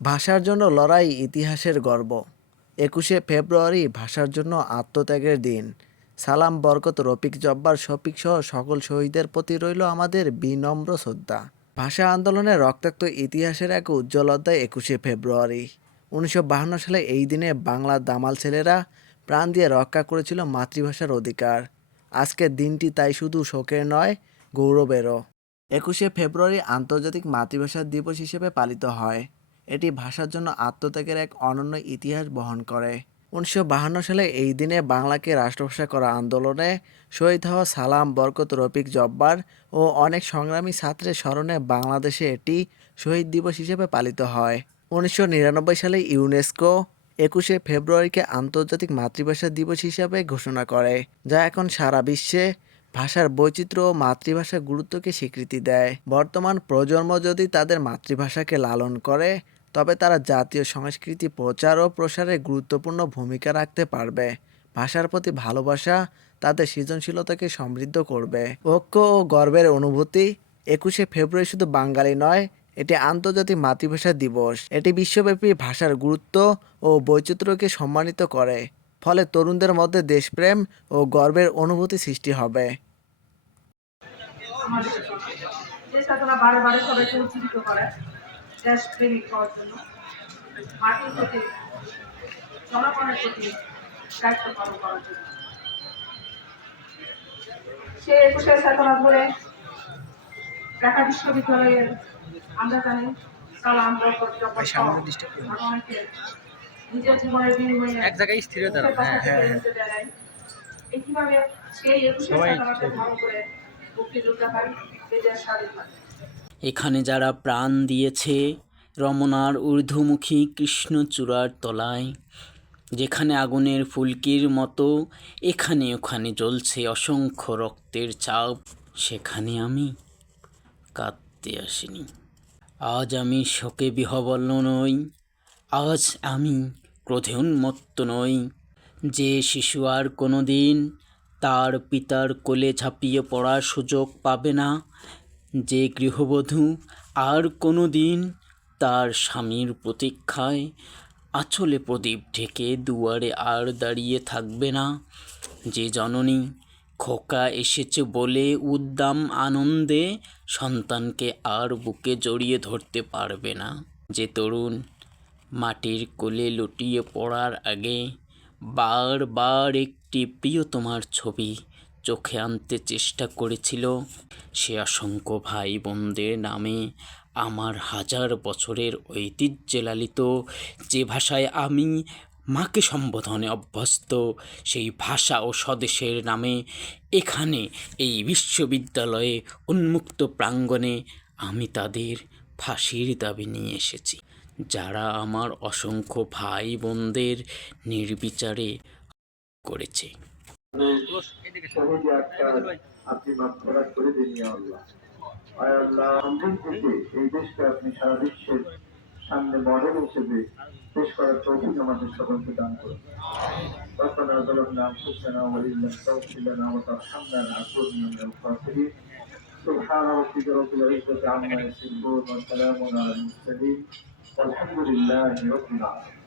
ভাষার জন্য লড়াই ইতিহাসের গর্ব। একুশে ফেব্রুয়ারি ভাষার জন্য আত্মত্যাগের দিন। সালাম, বরকত, রফিক, জব্বার, শফিক সহ সকল শহীদের প্রতি রইল আমাদের বিনম্র শ্রদ্ধা। ভাষা আন্দোলনের রক্তাক্ত ইতিহাসের এক উজ্জ্বল অধ্যায় একুশে ফেব্রুয়ারি। উনিশশো সালে এই দিনে বাংলার দামাল ছেলেরা প্রাণ দিয়ে রক্ষা করেছিল মাতৃভাষার অধিকার। আজকের দিনটি তাই শুধু শোকের নয়, গৌরবেরও। একুশে ফেব্রুয়ারি আন্তর্জাতিক মাতৃভাষা দিবস হিসেবে পালিত হয়। এটি ভাষার জন্য আত্মত্যাগের এক অনন্য ইতিহাস বহন করে। উনিশশো সালে এই দিনে বাংলাকে রাষ্ট্রভাষা করা আন্দোলনে শহীদ হওয়া সালাম বরকত রফিক জব্বার ও অনেক সংগ্রামী ছাত্রের স্মরণে বাংলাদেশে এটি শহীদ দিবস হিসেবে পালিত হয়। উনিশশো নিরানব্বই সালে ইউনেস্কো একুশে ফেব্রুয়ারিকে আন্তর্জাতিক মাতৃভাষা দিবস হিসাবে ঘোষণা করে, যা এখন সারা বিশ্বে ভাষার বৈচিত্র্য ও মাতৃভাষার গুরুত্বকে স্বীকৃতি দেয়। বর্তমান প্রজন্ম যদি তাদের মাতৃভাষাকে লালন করে তবে তারা জাতীয় সংস্কৃতি, প্রচার ও প্রসারে গুরুত্বপূর্ণ ভূমিকা রাখতে পারবে। ভাষার প্রতি ভালোবাসা তাদের সৃজনশীলতাকে সমৃদ্ধ করবে। ঐক্য ও গর্বের অনুভূতি, একুশে ফেব্রুয়ারি শুধু বাঙালি নয়, এটি আন্তর্জাতিক মাতৃভাষা দিবস। এটি বিশ্বব্যাপী ভাষার গুরুত্ব ও বৈচিত্র্যকে সম্মানিত করে, ফলে তরুণদের মধ্যে দেশপ্রেম ও গর্বের অনুভূতি সৃষ্টি হবে। চেষ্টা বারে বারে সবাইকে করে। দেশ প্রেমিক হওয়ার জন্য মাটির প্রতি জনগণের প্রতি দায়িত্ব পালন করার জন্য। সে একুশে চেতনা ধরে ঢাকা বিশ্ববিদ্যালয়ের আমরা জানি সালাম নিজের জীবনের বিনিময়ে এক জায়গায় স্থির হয়ে হ্যাঁ হ্যাঁ এই কীভাবে সেই একুশে চেতনাকে ধারণ করে মুক্তিযোদ্ধা হয় দেশের স্বাধীন হয়। এখানে যারা প্রাণ দিয়েছে, রমনার ঊর্ধ্বমুখী কৃষ্ণচূড়ার তলায়, যেখানে আগুনের ফুলকির মতো, এখানে ওখানে জ্বলছে অসংখ্য রক্তের চাপ, সেখানে আমি কাঁদতে আসিনি। আজ আমি শোকে বিহবল নই, আজ আমি ক্রোধে উন্মত্ত নই। যে শিশু আর কোনো দিন তার পিতার কোলে ঝাঁপিয়ে পড়ার সুযোগ পাবে না যে গৃহবধূ আর কোনো দিন তার স্বামীর প্রতীক্ষায় আঁচলে প্রদীপ ঢেকে দুয়ারে আর দাঁড়িয়ে থাকবে না। যে জননী খোকা এসেছে বলে উদ্দাম আনন্দে সন্তানকে আর বুকে জড়িয়ে ধরতে পারবে না। যে তরুণ মাটির কোলে লুটিয়ে পড়ার আগে বারবার একটি প্রিয়তমার ছবি চোখে আনতে চেষ্টা করেছিল সে অসংখ্য ভাই বোনদের নামে। আমার হাজার বছরের ঐতিহ্যে লালিত যে ভাষায় আমি মাকে সম্বোধনে অভ্যস্ত, সেই ভাষা ও স্বদেশের নামে এখানে এই বিশ্ববিদ্যালয়ে উন্মুক্ত প্রাঙ্গণে আমি তাদের ফাঁসির দাবি নিয়ে এসেছি। যারা আমার অসংখ্য ভাই বোনদের নির্বিচারে করেছে। এদিকে শহীদ আত্মার আপনি মাফ করে দিন ইয়া আল্লাহ আয় আল্লাহ অন্তর থেকে এই দেশকে আপনি সারা বিশ্বের সামনে মডেল হিসেবে পেশ করার তৌফিক আমাদের সকলকে দান করুন ربنا ظلمنا انفسنا وان لم تغفر لنا وترحمنا لنكونن من الخاسرين سبحان ربك رب العزه عما يصفون وسلام على المرسلين والحمد لله رب العالمين